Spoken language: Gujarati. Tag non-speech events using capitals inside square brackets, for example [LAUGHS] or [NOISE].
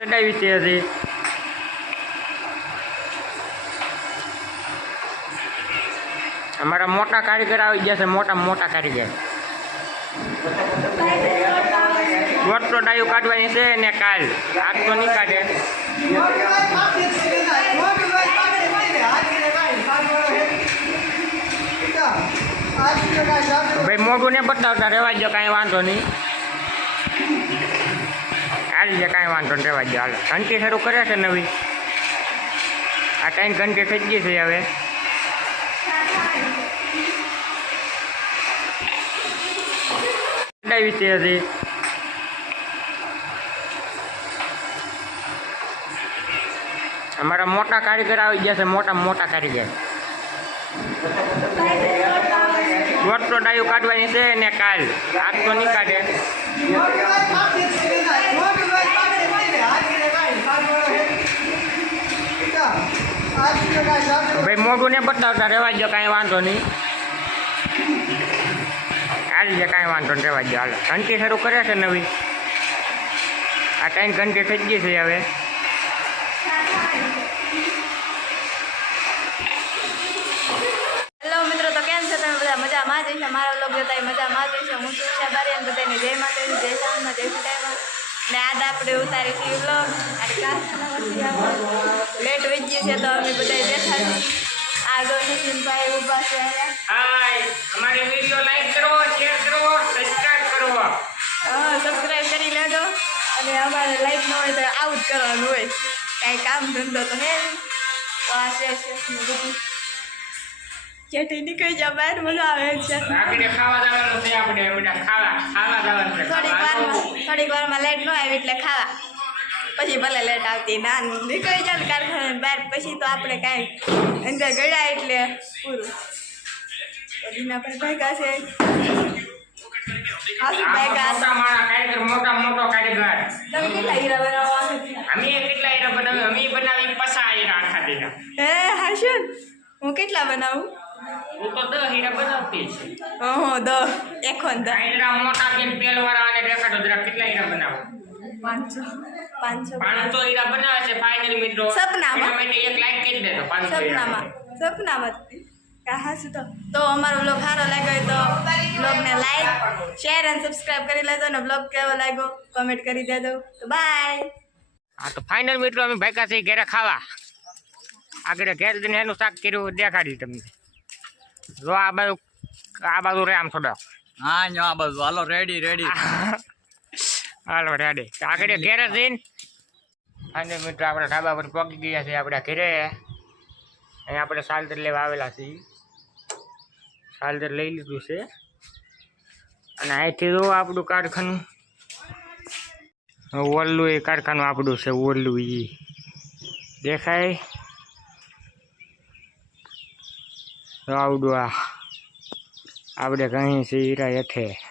ચડાવી છે હજી. અમારા મોટા કારીગર આવી ગયા છે, મોટા મોટા કારીગર. દોઢ તો ડાયું કાઢવાની છે ને કાલ. આજ તો નહીં કાઢે. ભાઈ મોઢું ને બતાવતા રહેવા દો કાંઈ વાંધો નહીં. આવી જાય, કાંઈ વાંધો રહેવા દો હાલો, ઘંટી શરૂ કરે છે નવી. આ ત્રણ ઘંટી થઈ ગઈ છે હવે. ચડાવી છે હજી. અમારા મોટા કારીગર આવી ગયા છે, મોટા મોટા કારીગર. દોઢ તો ડાયું કાઢવાની છે ને કાલ. આજ તો નહીં કાઢે મોઢું ને બતાવતા રહેવા દો કાંઈ વાંધો નહીં. આવી જાય કાંઈ વાંધો નહીં, રહેવા દો હાલો, ઘંટી શરૂ કરે છે નવી. આ ત્રણ ઘંટી થઈ ગઈ છે હવે. હેલો મિત્રો, તો કેમ છો તમે બધા? મજામાં જ છે? મારા લોક જોતા મજામાં જ છે. હું છું ઉષા બારિયાન બધાને જય માતાજી, જય શામમાં જય સીતારામ ને આજ આપણે ઉતારી છીએ વ્લોગ અને કારખાનામાંથી આપણે લેટ વહી ગયું છે તો અમે બધા બેઠા છીએ. આ ગો નીતિનભાઈ ઊભા છે. હાય અમારી વિડિયો લાઈક કરો શેર કરો સબસ્ક્રાઇબ કરો. હા સબસ્ક્રાઇબ કરી લેજો. અને અમારે લાઈક ન હોય તો આવું જ કરવાનું હોય. કાંઈ કામ ધંધો તો હે. તો આ છે બધું. નીકળી જાવ બહાર મજા આવે છે. આગળ ખાવા જવાનું છે આપણે ખાવા ખાવા જવાનું છે થોડીક વાર વારમાં થોડીક વારમાં લેટ ન આવી એટલે ખાવા. પછી ભલે લેટ આવતી ના નીકળી જાય ને કારખાને બહાર પછી તો આપણે કાંઈ અંદર ગળ્યા એટલે પૂરું. દીના પર ભેગા છે. મોટા મોટા મોટો કારીગર. તમે કેટલા હીરા બનાવવા અમે કેટલા હીરા બનાવી અમે બનાવી પસા હીરા આખા દીના. હે હર્ષન હું કેટલા બનાવું? હું તો દસ હીરા બનાવતી છે. ઓહો દ એકો ને દ હીરા મોટા કે પેલવાળા અને જરા કેટલા હીરા બનાવો? પાંચસો. પાંચસો પાંચસો હીરા બનાવે છે ફાઇનલ મિત્રો. સપનામાં? માટે એક લાઈક કરી દેજો પાંચસો સપનામાં? સપનામાં હાસું તો તો અમારો બ્લોગ સારો લાગ્યો તો બ્લોગને લાઈક શેર અને સબસ્ક્રાઈબ કરી લેજો અને બ્લોગ કેવો લાગ્યો કોમેન્ટ કરી દેજો. તો બાય હા તો ફાઇનલ મિત્રો અમે ભાગ્યા છીએ ઘેરે ખાવા. આગળ ઘેર જઈને એનું શાક કર્યું દેખાડી તમને. જો આ બાજુ આ બાજુ રે આમ થોડો હા આ બાજુ. હાલો રેડી રેડી [LAUGHS] હાલો રાડે કાકડે ઘેરે જઈને? અને મિત્રો આપણે ઢાબા પર પગી ગયા છે આપણા ઘેરે. અહીં આપણે સાલદર લેવા આવેલા છીએ. સાલદર લઈ લીધું છે. અને અહીંથી જો આપણું કારખાનું. ઓરલું એ કારખાનું આપણું છે ઓરલું એ દેખાય? આવડું આ. આપણે કહી છે હીરા હેઠે.